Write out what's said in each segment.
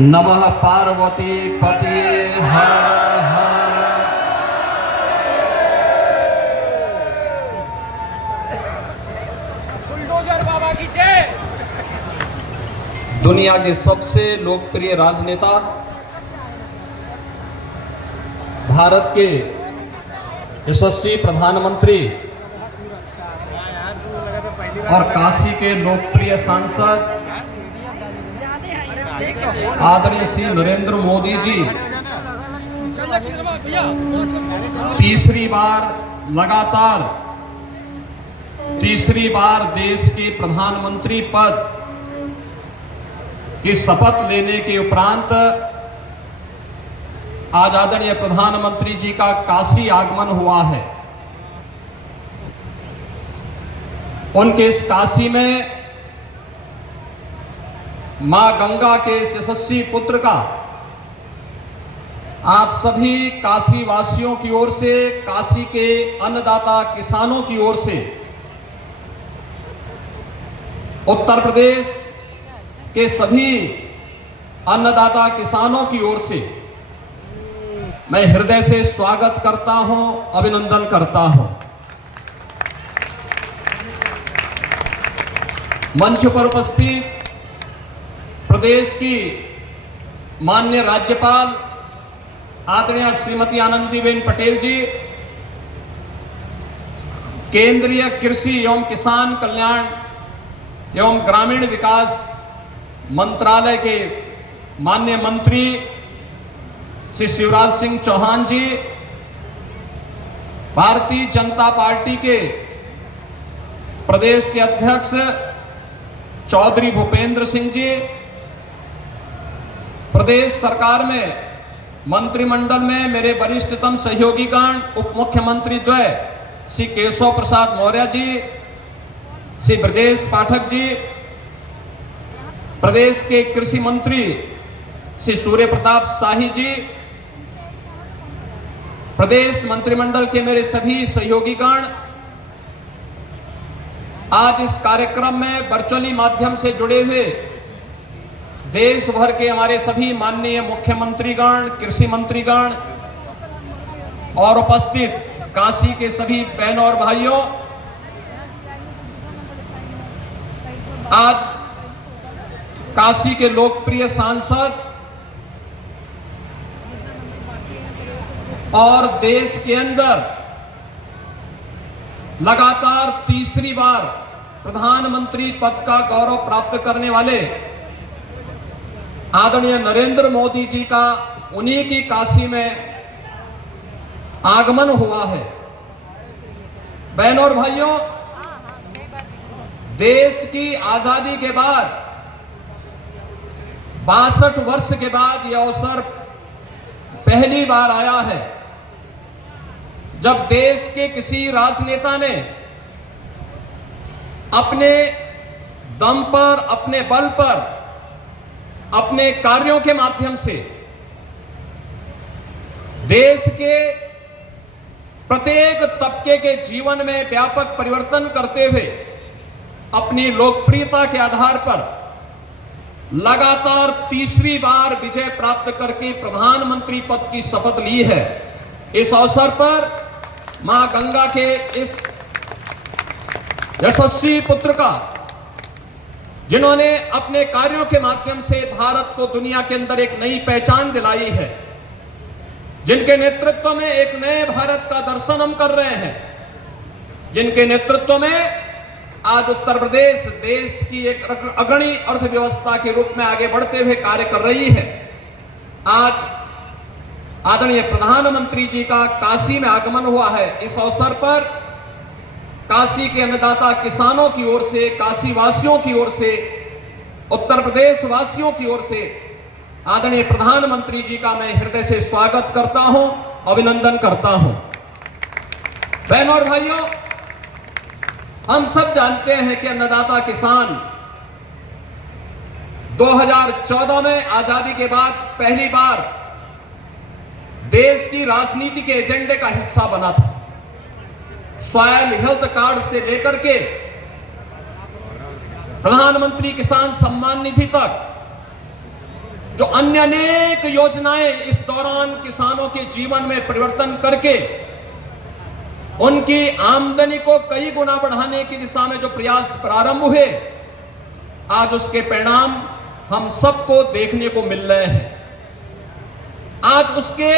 नमः पार्वती पतिये हर हर। बुलडोजर बाबा की जय। दुनिया के सबसे लोकप्रिय राजनेता, भारत के यशस्वी प्रधानमंत्री और काशी के लोकप्रिय सांसद आदरणीय श्री नरेंद्र मोदी जी तीसरी बार देश के प्रधानमंत्री पद की शपथ लेने के उपरांत आज आदरणीय प्रधानमंत्री जी का काशी आगमन हुआ है। उनके इस काशी में मां गंगा के इस यशस्वी पुत्र का आप सभी काशी वासियों की ओर से, काशी के अन्नदाता किसानों की ओर से, उत्तर प्रदेश के सभी अन्नदाता किसानों की ओर से मैं हृदय से स्वागत करता हूं, अभिनंदन करता हूं। मंच पर उपस्थित प्रदेश की माननीय राज्यपाल आदरणीय श्रीमती आनंदीबेन पटेल जी, केंद्रीय कृषि एवं किसान कल्याण एवं ग्रामीण विकास मंत्रालय के माननीय मंत्री श्री शिवराज सिंह चौहान जी, भारतीय जनता पार्टी के प्रदेश के अध्यक्ष चौधरी भूपेंद्र सिंह जी, प्रदेश सरकार में मंत्रिमंडल में मेरे वरिष्ठतम सहयोगीगण, उप मुख्यमंत्री द्वय श्री केशव प्रसाद मौर्य जी, श्री ब्रजेश पाठक जी, प्रदेश के कृषि मंत्री श्री सूर्य प्रताप शाही जी, प्रदेश मंत्रिमंडल के मेरे सभी सहयोगीगण, आज इस कार्यक्रम में वर्चुअली माध्यम से जुड़े हुए देश भर के हमारे सभी माननीय मुख्यमंत्रीगण, कृषि मंत्रीगण और उपस्थित काशी के सभी बहनों और भाइयों, आज काशी के लोकप्रिय सांसद और देश के अंदर लगातार तीसरी बार प्रधानमंत्री पद का गौरव प्राप्त करने वाले आदरणीय नरेंद्र मोदी जी का उन्हीं की काशी में आगमन हुआ है। बहनों और भाइयों, देश की आजादी के बाद 62 वर्ष के बाद यह अवसर पहली बार आया है जब देश के किसी राजनेता ने अपने दम पर, अपने बल पर, अपने कार्यों के माध्यम से देश के प्रत्येक तबके के जीवन में व्यापक परिवर्तन करते हुए अपनी लोकप्रियता के आधार पर लगातार तीसरी बार विजय प्राप्त करके प्रधानमंत्री पद की शपथ ली है। इस अवसर पर मां गंगा के इस यशस्वी पुत्र का, जिन्होंने अपने कार्यों के माध्यम से भारत को दुनिया के अंदर एक नई पहचान दिलाई है, जिनके नेतृत्व में एक नए भारत का दर्शन हम कर रहे हैं, जिनके नेतृत्व में आज उत्तर प्रदेश देश की एक अग्रणी अर्थव्यवस्था के रूप में आगे बढ़ते हुए कार्य कर रही है। आज आदरणीय प्रधानमंत्री जी का काशी में आगमन हुआ है। इस अवसर पर काशी के अन्नदाता किसानों की ओर से, काशी वासियों की ओर से, उत्तर प्रदेश वासियों की ओर से आदरणीय प्रधानमंत्री जी का मैं हृदय से स्वागत करता हूं, अभिनंदन करता हूं। बहनों और भाइयों, हम सब जानते हैं कि अन्नदाता किसान 2014 में आजादी के बाद पहली बार देश की राजनीति के एजेंडे का हिस्सा बना था। सॉयल हेल्थ कार्ड से लेकर के प्रधानमंत्री किसान सम्मान निधि तक जो अन्य अनेक योजनाएं इस दौरान किसानों के जीवन में परिवर्तन करके उनकी आमदनी को कई गुना बढ़ाने की दिशा में जो प्रयास प्रारंभ हुए, आज उसके परिणाम हम सबको देखने को मिल रहे हैं। आज उसके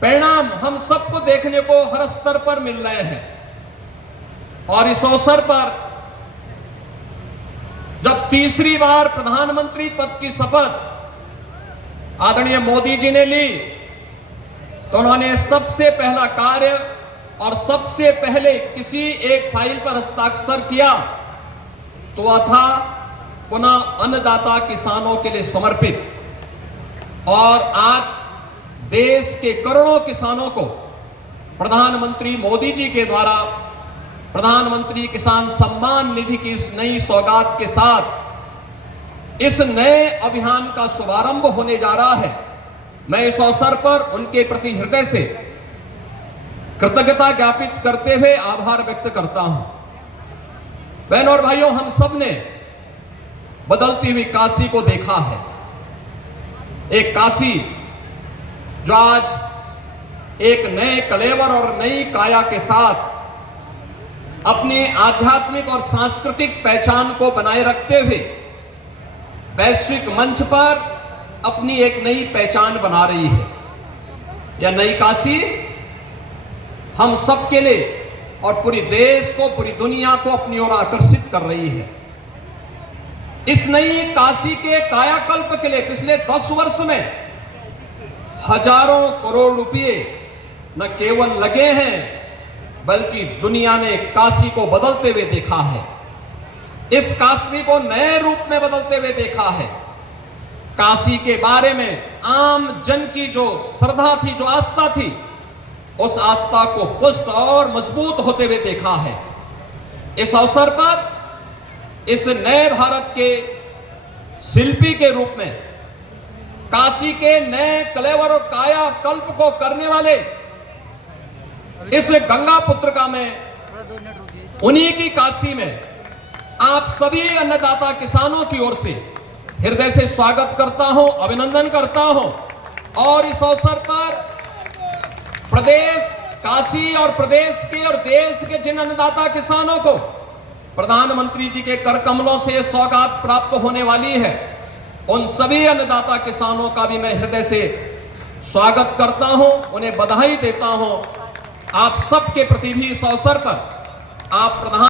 परिणाम हम सबको देखने को हर स्तर पर मिल रहे हैं। और इस अवसर पर जब तीसरी बार प्रधानमंत्री पद की शपथ आदरणीय मोदी जी ने ली, तो उन्होंने सबसे पहला कार्य और सबसे पहले किसी एक फाइल पर हस्ताक्षर किया तो वह था पुनः अन्नदाता किसानों के लिए समर्पित। और आज देश के करोड़ों किसानों को प्रधानमंत्री मोदी जी के द्वारा प्रधानमंत्री किसान सम्मान निधि की इस नई सौगात के साथ इस नए अभियान का शुभारंभ होने जा रहा है। मैं इस अवसर पर उनके प्रति हृदय से कृतज्ञता ज्ञापित करते हुए आभार व्यक्त करता हूं। बहनों और भाइयों, हम सब ने बदलती हुई काशी को देखा है। एक काशी जो आज एक नए कलेवर और नई काया के साथ अपनी आध्यात्मिक और सांस्कृतिक पहचान को बनाए रखते हुए वैश्विक मंच पर अपनी एक नई पहचान बना रही है। यह नई काशी हम सबके लिए और पूरी देश को, पूरी दुनिया को अपनी ओर आकर्षित कर रही है। इस नई काशी के कायाकल्प के लिए पिछले 10 वर्ष में हजारों करोड़ रुपए न केवल लगे हैं, बल्कि दुनिया ने काशी को बदलते हुए देखा है। इस काशी को नए रूप में बदलते हुए देखा है। काशी के बारे में आम जन की जो श्रद्धा थी, जो आस्था थी, उस आस्था को पुष्ट और मजबूत होते हुए देखा है। इस अवसर पर इस नए भारत के शिल्पी के रूप में काशी के नए कलेवर और काया कल्प को करने वाले इस गंगा पुत्रिका में, उन्हीं की काशी में आप सभी अन्नदाता किसानों की ओर से हृदय से स्वागत करता हूं, अभिनंदन करता हूं। और इस अवसर पर प्रदेश काशी और प्रदेश के और देश के जिन अन्नदाता किसानों को प्रधानमंत्री जी के कर कमलों से सौगात प्राप्त होने वाली है, उन सभी अन्नदाता किसानों का भी मैं हृदय से स्वागत करता हूं, उन्हें बधाई देता हूं। आप सबके प्रति भी इस अवसर पर आप प्रधान